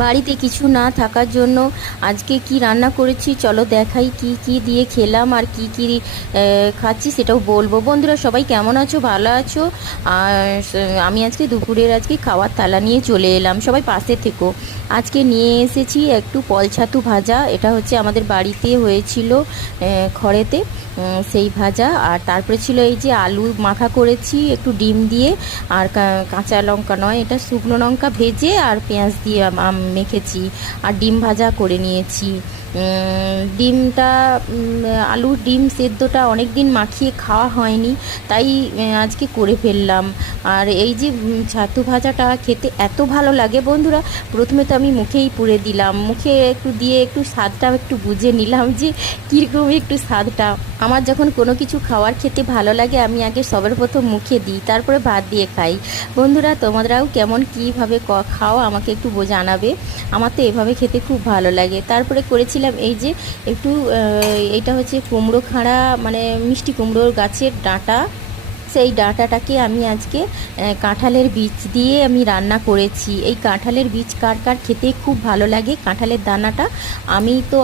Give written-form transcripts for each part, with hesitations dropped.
বাড়িতে কিছু না থাকার জন্য আজকে কি রান্না করেছি চলো দেখাই, কি কি দিয়ে খেলাম আর কি কি খাচ্ছি সেটাও বলবো। বন্ধুরা সবাই কেমন আছো, ভালো আছো? আর আমি আজকে দুপুরের খাওয়ার থালা নিয়ে চলে এলাম, সবাই পাশে থেকো। আজকে নিয়ে এসেছি একটু পল ছাতু ভাজা, এটা হচ্ছে আমাদের বাড়িতে হয়েছিল খড়েতে, সেই ভাজা। আর তারপরে ছিল এই যে আলু মাখা করেছি একটু ডিম দিয়ে, আর কাঁচা লঙ্কা নয়, এটা শুকনো লঙ্কা ভেজে আর পেঁয়াজ দিয়ে মেখেছি, আর ডিম ভাজা করে নিয়েছি। ডিমটা আলুর ডিম সেদ্ধটা অনেক দিন মাখিয়ে খাওয়া হয়নি, তাই আজকে করে ফেললাম। আর এই যে ছাতু ভাজাটা খেতে এত ভালো লাগে বন্ধুরা, প্রথমে তো আমি মুখেই পুরে দিলাম, মুখে একটু দিয়ে একটু স্বাদটা একটু বুঝে নিলাম যে কীরকম একটু স্বাদটা। আমার যখন কোনো কিছু খাওয়ার খেতে ভালো লাগে আমি আগে সবার প্রথম মুখে দিই, তারপরে ভাত দিয়ে খাই। বন্ধুরা তোমরাও কেমন কীভাবে খাও আমাকে একটু জানাবে। আমার তো এভাবে খেতে খুব ভালো লাগে। তারপরে করেছিলাম এই যে একটু এইটা হচ্ছে কুমড়ো খাঁড়া, মানে মিষ্টি কুমড়োর গাছের ডাঁটা, সেই ডাঁটাটাকে আমি আজকে কাঁঠালের বীজ দিয়ে আমি রান্না করেছি। এই কাঁঠালের বীজ কার কার খেতে খুব ভালো লাগে, কাঁঠালের দানাটা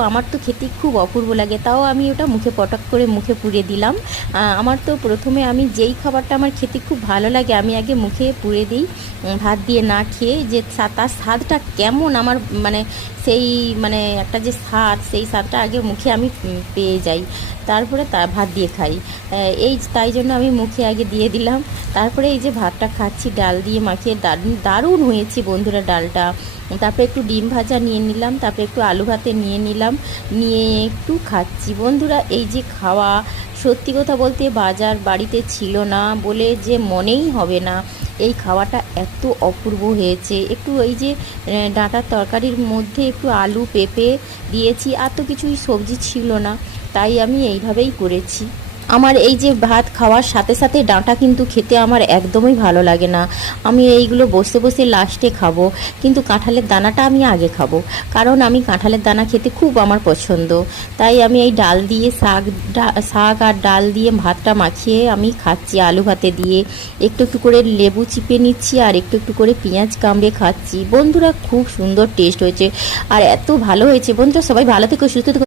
আমার তো খেতে খুব অপূর্ব লাগে, তাও আমি ওটা মুখে পটক করে মুখে পুরে দিলাম। আমার তো প্রথমে আমি যেই খাবারটা আমার খেতে খুব ভালো লাগে আমি আগে মুখে পুরে দিই, ভাত দিয়ে না খেয়ে, যে তার স্বাদটা কেমন আমার, মানে সেই মানে একটা যে স্বাদ, সেই স্বাদটা আগে মুখে আমি পেয়ে যাই, তারপরে ভাত দিয়ে খাই। তাই জন্য আমি মুখে আগে দিয়ে দিলাম। তারপরে এই যে ভাতটা খাচ্ছি ডাল দিয়ে মাখিয়ে, দারুণ হয়েছে বন্ধুরা ডালটা। তারপরে একটু ডিম ভাজা নিয়ে নিলাম, তারপরে একটু আলু ভাতে নিয়ে নিলাম, নিয়ে একটু খাচ্ছি। বন্ধুরা এই যে খাওয়া, সত্যি কথা বলতে বাজার বাড়িতে ছিল না বলে যে মনেই হবে না, এই খাওয়াটা এত অপূর্ব হয়েছে। একটু এই যে ডাঁটার তরকারির মধ্যে একটু আলু পেঁপে দিয়েছি, আর তো কিছুই সবজি ছিল না, তাই আমি এইভাবেই করেছি। আমার এই যে ভাত খাওয়ার সাথে সাথে ডাঁটা কিন্তু খেতে আমার একদমই ভালো লাগে না। আমি এইগুলো বসে বসে লাস্টে খাবো, কিন্তু কাঁঠালের দানাটা আমি আগে খাবো, কারণ আমি কাঁঠালের দানা খেতে খুব আমার পছন্দ। তাই আমি এই ডাল দিয়ে শাক আর ডাল দিয়ে ভাতটা মাখিয়ে আমি খাচ্ছি আলু ভাতে দিয়ে, একটু একটু করে লেবু চিপে নিচ্ছি আর একটু একটু করে পেঁয়াজ কামড়ে খাচ্ছি। বন্ধুরা খুব সুন্দর টেস্ট হয়েছে আর এত ভালো হয়েছে। বন্ধুরা সবাই ভালো থেকো, সুস্থ থেকো।